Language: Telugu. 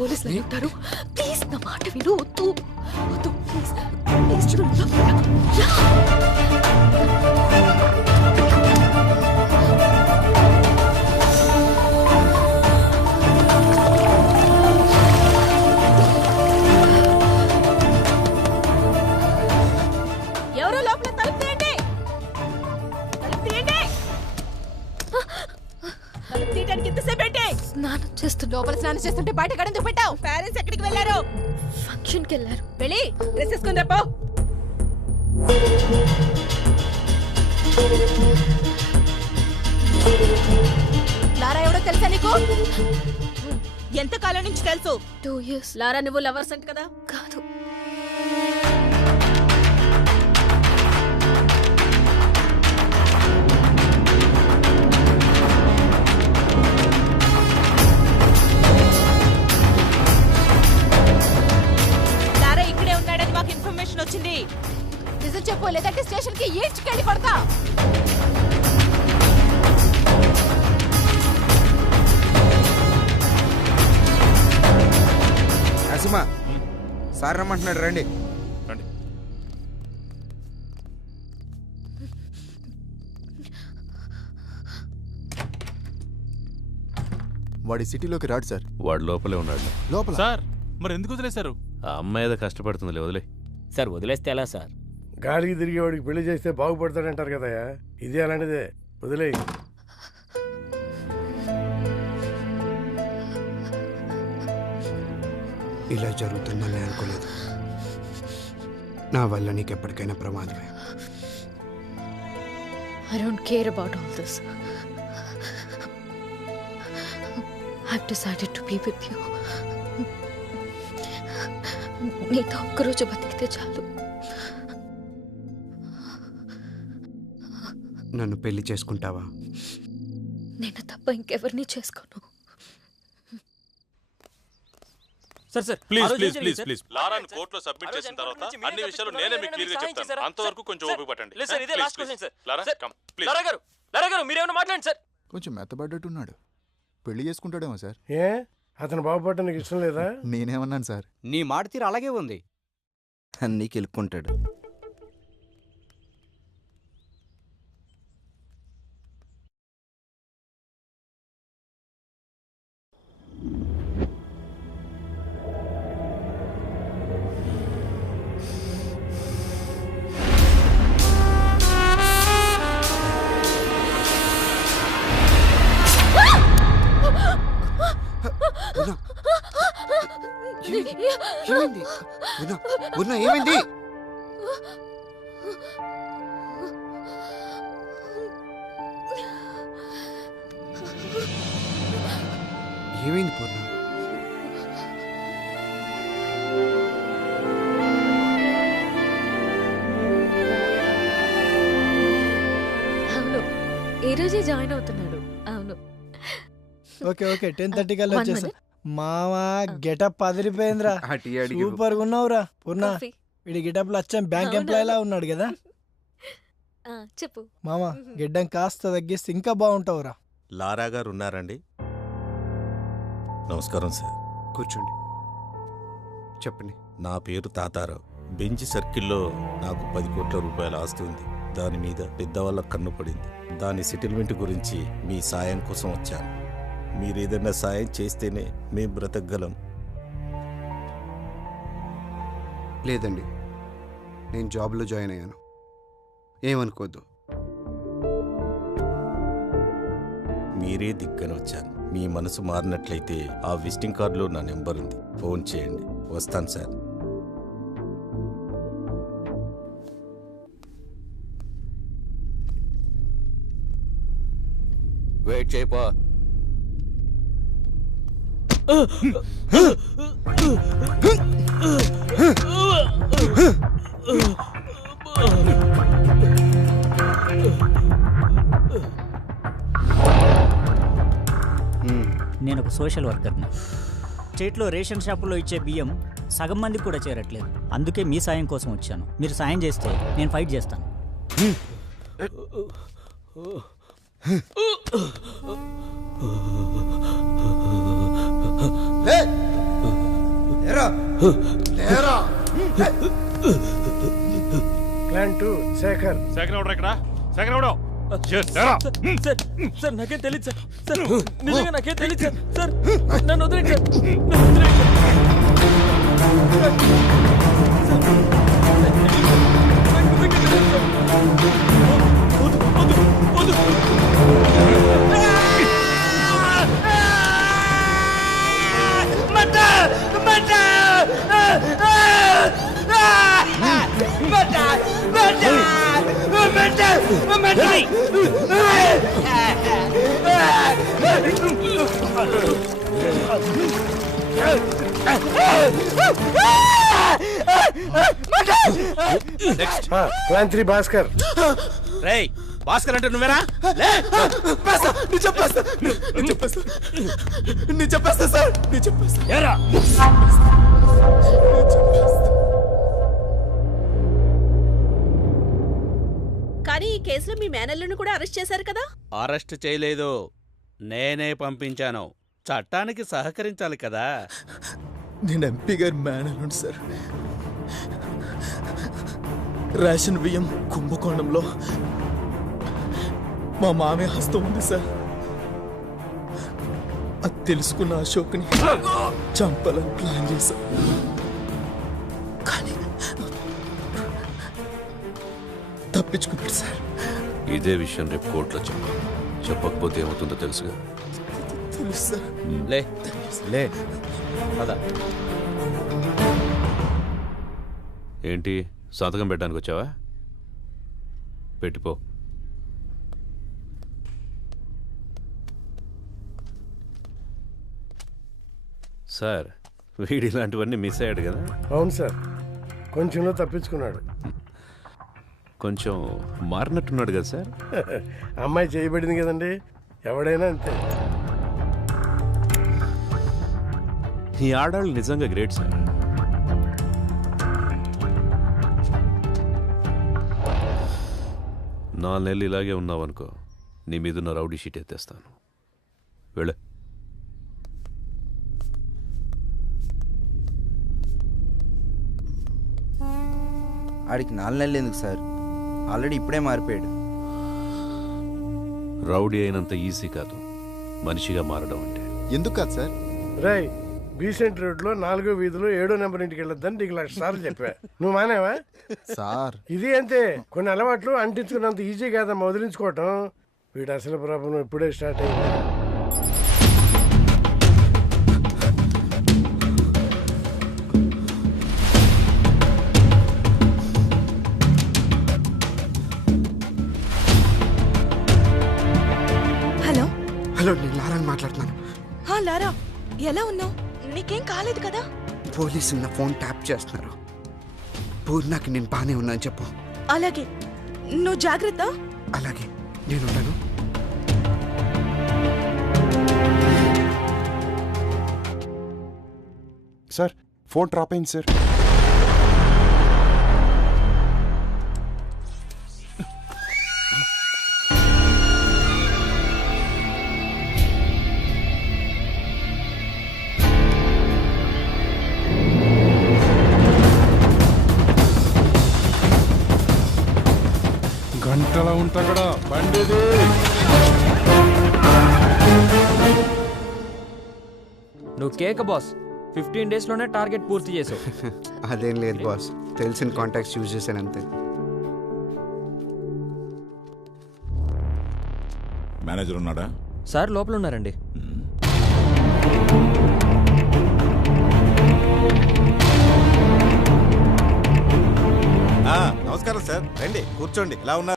పోలీసులు ఉంటారు. ప్లీజ్ నా మాట విను. వద్దు వద్దు ప్లీజ్ ప్లీజ్ చూడు. స్నానం చేస్తుంటే లోపల స్నానం చేస్తుంటే బయట గడెందుకు పెట్టావు? పేరెంట్స్ ఎక్కడికి వెళ్ళారు? ఫంక్షన్ కి వెళ్ళారు. వెళ్ళి డ్రెస్ వేసుకుని రేపో. లారా ఎవడో తెలుసా నీకు? ఎంత కాలం నుంచి తెలుసు? 2 years. లారా నువ్వు లవర్స్ అంట కదా? కాదు. వచ్చింది. నిజం చెప్పు, లేదంటే స్టేషన్ కి ఈడ్చుకెళ్ళి కొడతా. నరసింహ సార్ రమ్మంటున్నాడు, రండి. వాడి సిటీలోకి రాడు సార్. వాడు లోపలే ఉన్నాడు. లోపల సార్ మరి ఎందుకు వదిలేశారు? ఆ అమ్మాయి ఏదో కష్టపడుతుంది, వదిలే. సార్ వదిలేస్తే ఎలా సార్? గాలికి తిరిగేవాడికి పెళ్లి చేస్తే బాగుపడతాడంటారు కదా, ఇది అలాంటిదే. వదిలే. ఇలా జరుగుతుందని అనుకోలేదు. నా వల్ల నీకు ఎప్పటికైనా ప్రమాదమే. I don't care about all this. I've decided to be with you. నీతో ఒక్కరోజు బతికితే చాలు. నన్ను పెళ్లి చేసుకుంటావా? నేను తప్ప ఇంకెవరిని చేసుకోను. Sir sir please please please please లారాను కోర్టులో సబ్మిట్ చేసిన తర్వాత అన్ని విషయాలు నేనే మీకు క్లియర్ గా చెప్తాను. అంతవరకు కొంచెం ఓపిక పట్టండి. లేదు సార్, ఇదే last question sir. Lara come please. Lara గారు మీరేమైనా మాట్లాడండి సార్. కొంచెం మెత్తబడ్డట్టున్నాడు. పెళ్లి చేసుకుంటాడేమో సార్. ఏ అతను బాగుపడటం నీకు ఇష్టం లేదా? నేనేమన్నాను సార్? నీ మాట తీరు అలాగే ఉంది. అన్నీ కెలుక్కుంటాడు. ఏమైంది? ఏమైంది? ఏమైంది పూర్ణ? అవును, ఈ రోజే జాయిన్ అవుతున్నాడు. అవును. ఓకే ఓకే 10:30 కల్లా వచ్చేసా. మావా గెటప్ అదిరిపోయిందిరా. సూపర్ గా ఉన్నావురా పూర్ణ. వీడి గెటప్ లో వచ్చాం బ్యాంక్ ఎంప్లాయ్ లా ఉన్నాడు కదా. చెప్పు మామా, గిడ్డం కాస్త తగ్గిస్తే ఇంకా బాగుంటావురా. లారా గారు ఉన్నారండి? నమస్కారం సార్. కూర్చోండి, చెప్పండి. నా పేరు తాతారావు. బెంచ్ సర్కిల్లో నాకు 10 కోట్ల రూపాయల ఆస్తి ఉంది. దాని మీద పెద్దవాళ్ళ కన్ను పడింది. దాని సెటిల్మెంట్ గురించి మీ సాయం కోసం వచ్చాను. మీరేదన్నా సాయం చేస్తేనే మేము బ్రతకగలం. లేదండి, నేను జాబ్లో జాయిన్ అయ్యాను, ఏమనుకోద్దు. మీరే దిగ్గని వచ్చాను. మీ మనసు మారినట్లయితే ఆ విజిటింగ్ కార్డులో నా నెంబర్ ఉంది, ఫోన్ చేయండి. వస్తాను సార్. వెయిట్ చేయపో. నేను ఒక సోషల్ వర్కర్ని. స్టేట్లో రేషన్ షాపులో ఇచ్చే బియ్యం సగం మందికి కూడా చేరట్లేదు. అందుకే మీ సాయం కోసం వచ్చాను. మీరు సాయం చేస్తే నేను ఫైట్ చేస్తాను. ప్లాన్ 2 శేఖర్. శేఖర్ ఎవడు ఇక్కడ? శేఖర్ ఎవడు? సార్ నాకేం తెలియదు సార్. సార్ నిజంగా నాకేం తెలియదు సార్. సార్ నన్ను వదిలేండి సార్. నన్ను వదిలేండి ప్లాన్ 3 భాస్కర్. రేయ్ భాస్కర్ అంటే నువ్వేనా? చెప్పేస్తా సార్. కానీ ఈ కేసులో మీ మేనల్లును కూడా అరెస్ట్ చేశారు కదా? అరెస్ట్ చేయలేదు, నేనే పంపించాను. చట్టానికి సహకరించాలి కదా. నేను ఎంపీ గారి మేనల్లుండి సార్. రేషన్ బియ్యం కుంభకోణంలో మా మామయ్య హస్తం ఉంది సార్. అది తెలుసుకున్న అశోక్ని చంపాలని ప్లాన్ చేశా. కానీ తప్పించుకున్నాడు సార్. ఇదే విషయం రేపు కోర్టులో చెప్పకపోతే ఏమవుతుందో తెలుసుగా. తెలుసు సార్. లే పద. ఏంటి సంతకం పెట్టడానికి వచ్చావా? పెట్టిపో. సార్ వీడి ఇలాంటివన్నీ మిస్ అయ్యాడు కదా? అవును సార్, కొంచెంలో తప్పించుకున్నాడు. కొంచెం మారినట్టున్నాడు కదా సార్? అమ్మాయి చేయబడింది కదండి, ఎవడైనా అంతే. ఈ ఆడాళ్ళు నిజంగా గ్రేట్ సార్. నాలుగు నెలలు ఇలాగే ఉన్నావనుకో, నీ మీదున్న రౌడీ షీట్ ఎత్తేస్తాను. వెళ్ళే. ఆడికి 4 నెలలు ఎందుకు సార్? ఆల్రెడీ ఇప్పుడే మారిపోయాడు. రౌడీ అయినంత ఈజీ కాదు మనిషిగా మారడం అంటే. ఎందుకు కాదు సార్? రై బీసెంట్ రోడ్ లో 4వ వీధిలో 7వ నెంబర్ ఇంటికి వెళ్ళొద్దని నీకు 1,00,000 సార్లు చెప్పా. నువ్వు మానేవా సార్? ఇది అంతే, కొన్ని అలవాట్లు అంటించుకున్నంత ఈజీ కాదమ్మా వదిలించుకోవటం. వీడు అసలు ప్రాబ్లం ఇప్పుడే స్టార్ట్ అయింది. హలో హలో, నేను లారాని మాట్లాడుతున్నాను. లారా, ఎలా ఉన్నావు? నీకేం కాలేదు కదా? పోలీసులు నా ఫోన్ ట్యాప్ చేస్తున్నారు. పూర్ణాకి నేను బానే ఉన్నాను చెప్పు. అలాగే, నువ్వు జాగ్రత్త. అలాగే, నేను ఉంటాను. సార్ ఫోన్ డ్రాప్ అయింది సార్. గంటలా ఉంటా కూడా బండిది. నువ్వు కేక బాస్, 15 days లోనే టార్గెట్ పూర్తి చేసావు. అదేం లేదు బాస్, తెలిసిన కాంటాక్ట్స్ యూజ్ చేశాను అంతే. మేనేజర్ ఉన్నాడా? సార్ లోపల ఉన్నారండి. నమస్కారం సార్, రండి కూర్చోండి. ఎలా ఉన్నారు?